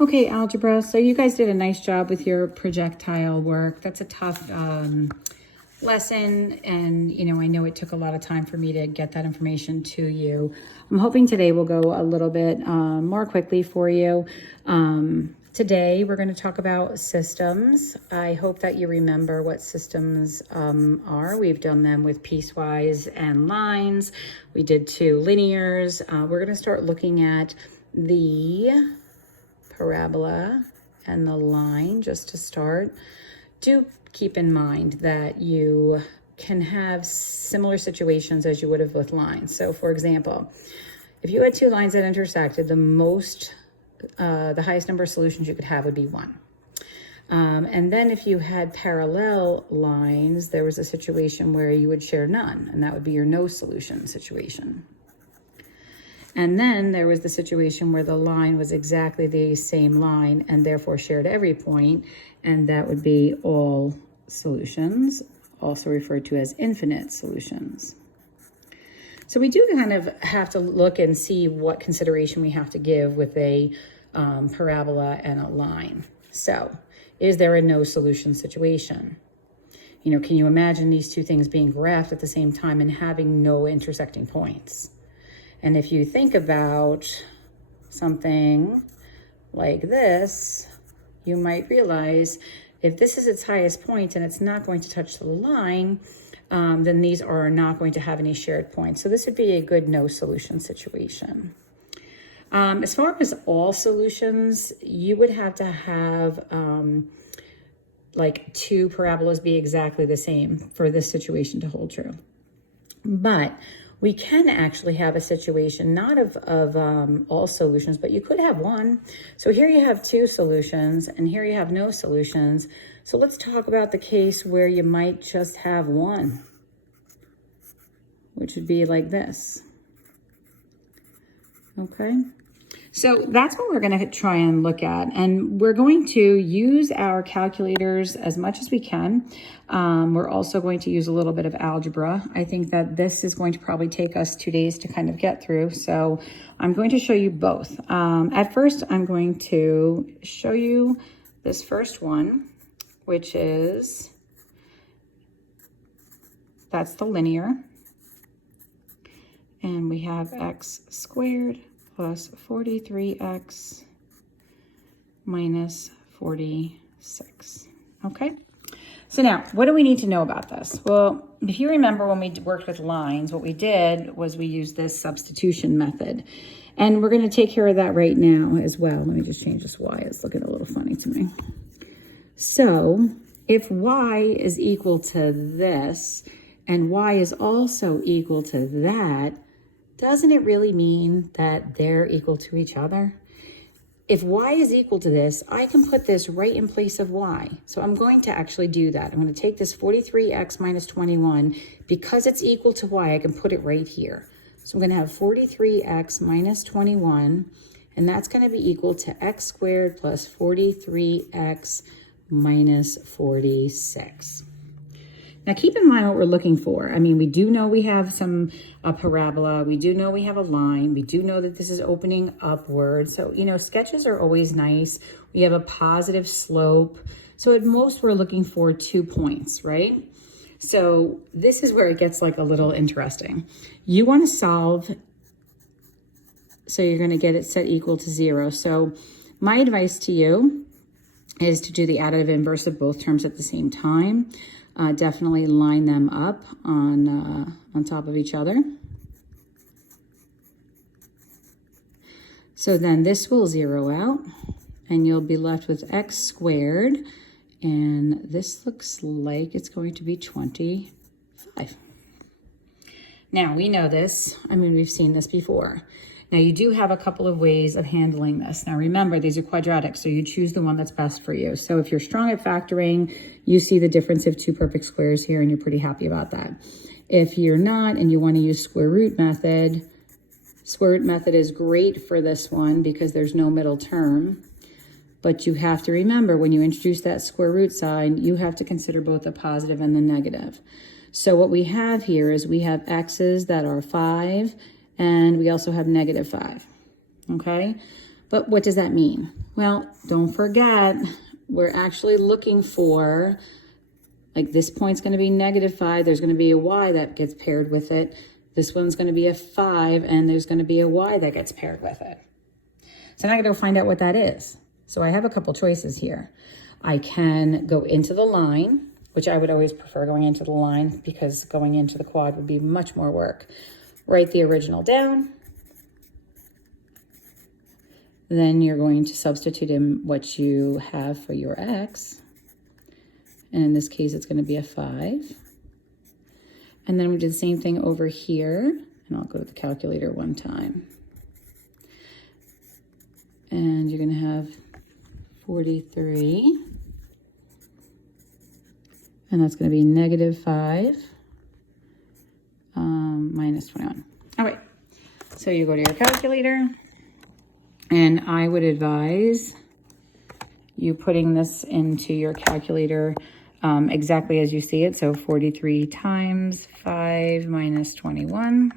Okay, algebra. So you guys did a nice job with your projectile work. That's a tough lesson. And, I know it took a lot of time for me to get that information to you. I'm hoping today will go a little bit more quickly for you. Today, we're going to talk about systems. I hope that you remember what systems are. We've done them with piecewise and lines. We did 2 linears. We're going to start looking at the parabola and the line just to start. Do keep in mind that you can have similar situations as you would have with lines. So for example, if you had 2 lines that intersected, the highest number of solutions you could have would be 1. And then if you had parallel lines, there was a situation where you would share none, and that would be your no solution situation. And then there was the situation where the line was exactly the same line and therefore shared every point, and that would be all solutions, also referred to as infinite solutions. So we do kind of have to look and see what consideration we have to give with a parabola and a line. So is there a no solution situation? Can you imagine these 2 things being graphed at the same time and having no intersecting points? And if you think about something like this, you might realize if this is its highest point and it's not going to touch the line, then these are not going to have any shared points. So this would be a good no solution situation. As far as all solutions, you would have to have like 2 parabolas be exactly the same for this situation to hold true. But we can actually have a situation not of all solutions, but you could have 1. So here you have 2 solutions and here you have no solutions. So let's talk about the case where you might just have 1, which would be like this. Okay. So that's what we're going to try and look at. And we're going to use our calculators as much as we can. We're also going to use a little bit of algebra. I think that this is going to probably take us 2 days to kind of get through. So I'm going to show you both. At first, I'm going to show you this first one, which is, that's the linear. And we have x squared plus 43x minus 46, okay? So now, what do we need to know about this? Well, if you remember when we worked with lines, what we did was we used this substitution method. And we're gonna take care of that right now as well. Let me just change this y, it's looking a little funny to me. So, if y is equal to this, and y is also equal to that, doesn't it really mean that they're equal to each other? If y is equal to this, I can put this right in place of y. So I'm going to actually do that. I'm going to take this 43x minus 21. Because it's equal to y, I can put it right here. So I'm going to have 43x minus 21, and that's going to be equal to x squared plus 43x minus 46. Now, keep in mind what we're looking for. I mean, we do know we have a parabola. We do know we have a line. We do know that this is opening upward. So, sketches are always nice. We have a positive slope. So at most, we're looking for 2 points, right? So this is where it gets like a little interesting. You want to solve, so you're going to get it set equal to 0. So my advice to you is to do the additive inverse of both terms at the same time. Definitely line them up on top of each other. So then this will 0 out, and you'll be left with x squared, and this looks like it's going to be 25. Now, we know this. I mean, we've seen this before. Now, you do have a couple of ways of handling this. Now, remember, these are quadratics, so you choose the one that's best for you. So if you're strong at factoring, you see the difference of 2 perfect squares here, and you're pretty happy about that. If you're not and you want to use square root method is great for this one because there's no middle term. But you have to remember, when you introduce that square root sign, you have to consider both the positive and the negative. So what we have here is we have x's that are 5, and we also have -5, okay? But what does that mean? Well, don't forget, we're actually looking for, like this point's going to be -5. There's going to be a y that gets paired with it. This one's going to be a 5, and there's going to be a y that gets paired with it. So now I got to find out what that is. So I have a couple choices here. I can go into the line, which I would always prefer going into the line because going into the quad would be much more work. Write the original down. Then you're going to substitute in what you have for your x. And in this case, it's going to be a 5. And then we do the same thing over here. And I'll go to the calculator one time. And you're going to have 43. And that's going to be -5 minus 21. All right. So you go to your calculator. And I would advise you putting this into your calculator exactly as you see it. So 43 times 5 minus 21.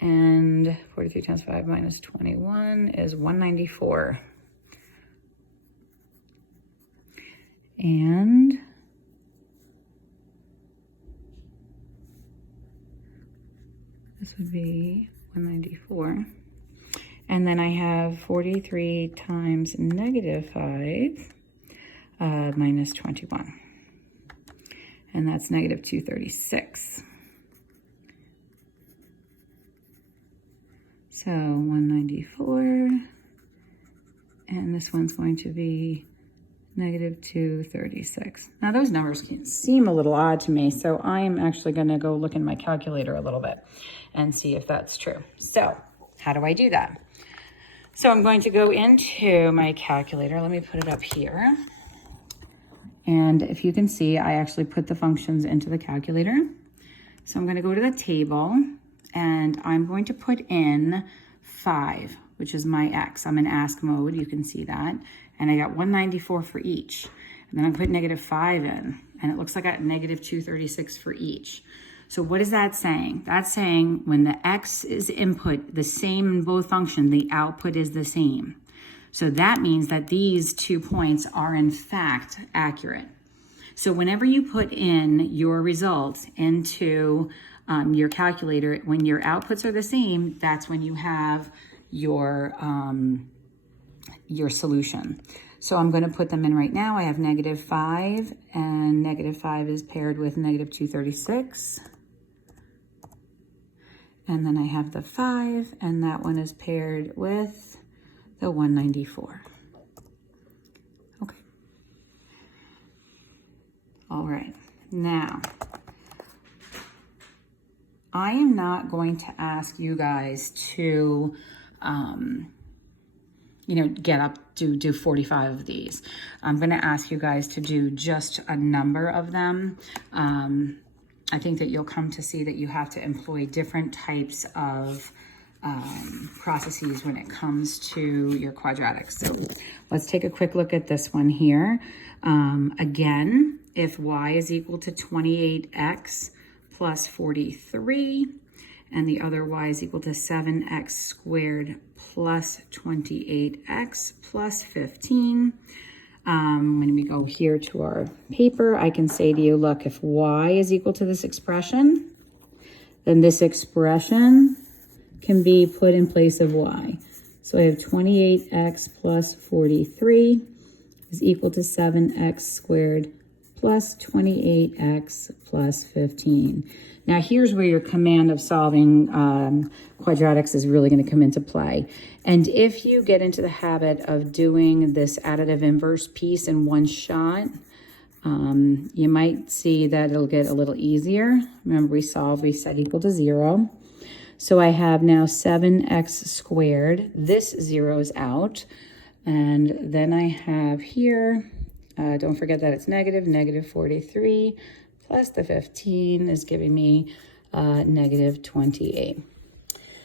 And 43 times 5 minus 21 is 194. And this would be 194. And then I have 43 times -5 minus 21. And that's -236. So 194. And this one's going to be -236. Now those numbers can seem a little odd to me, so I am actually going to go look in my calculator a little bit and see if that's true. So how do I do that? So I'm going to go into my calculator. Let me put it up here. And if you can see, I actually put the functions into the calculator. So I'm going to go to the table and I'm going to put in 5, which is my x. I'm in ask mode, you can see that. And I got 194 for each. And then I put -5 in, and it looks like I got -236 for each. So what is that saying? That's saying when the x is input the same in both functions, the output is the same. So that means that these 2 points are in fact accurate. So whenever you put in your results into your calculator, when your outputs are the same, that's when you have your solution. So I'm going to put them in right now. I have -5, and -5 is paired with -236. And then I have the 5, and that one is paired with the 194. Okay. All right. Now, I am not going to ask you guys to, get up to do 45 of these. I'm going to ask you guys to do just a number of them. I think that you'll come to see that you have to employ different types of processes when it comes to your quadratics. So let's take a quick look at this one here. Again, if y is equal to 28x plus 43, and the other y is equal to 7x squared plus 28x plus 15. When we go here to our paper, I can say to you, look, if y is equal to this expression, then this expression can be put in place of y. So I have 28x plus 43 is equal to 7x squared plus 28x plus 15. Now here's where your command of solving quadratics is really going to come into play. And if you get into the habit of doing this additive inverse piece in one shot, you might see that it'll get a little easier. Remember we set equal to 0. So I have now 7x squared. This zeroes out. And then I have here, don't forget that it's negative 43 plus the 15 is giving me negative 28.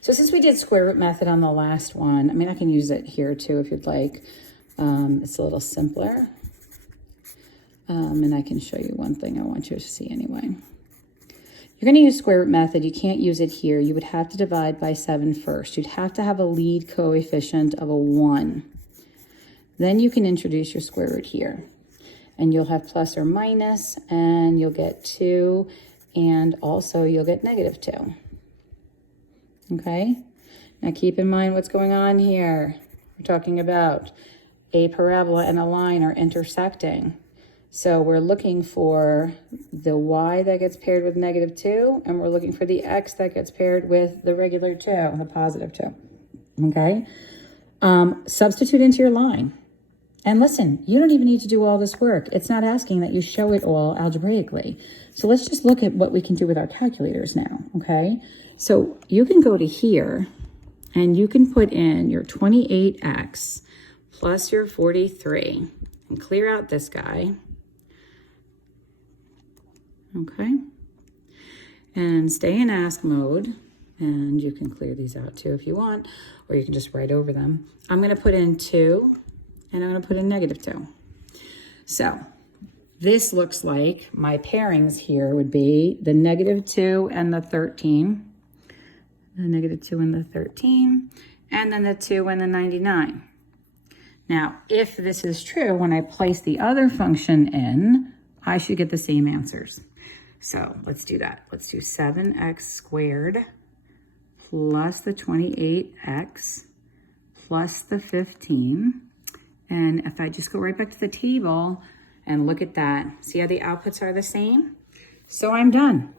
So since we did square root method on the last one, I mean, I can use it here too if you'd like. It's a little simpler. And I can show you one thing I want you to see anyway. You're going to use square root method. You can't use it here. You would have to divide by 7 first. You'd have to have a lead coefficient of a 1. Then you can introduce your square root here. And you'll have plus or minus, and you'll get 2, and also you'll get negative 2. Okay? Now keep in mind what's going on here. We're talking about a parabola and a line are intersecting. So we're looking for the y that gets paired with negative 2, and we're looking for the x that gets paired with the regular 2, the positive 2. Okay? Substitute into your line. And listen, you don't even need to do all this work. It's not asking that you show it all algebraically. So let's just look at what we can do with our calculators now, okay? So you can go to here, and you can put in your 28x plus your 43, and clear out this guy, okay? And stay in ask mode, and you can clear these out too if you want, or you can just write over them. I'm gonna put in 2, and I'm going to put in negative 2. So this looks like my pairings here would be the negative 2 and the 13, the negative 2 and the 13, and then the 2 and the 99. Now, if this is true, when I place the other function in, I should get the same answers. So let's do that. Let's do 7x squared plus the 28x plus the 15. And if I just go right back to the table and look at that, see how the outputs are the same? So I'm done.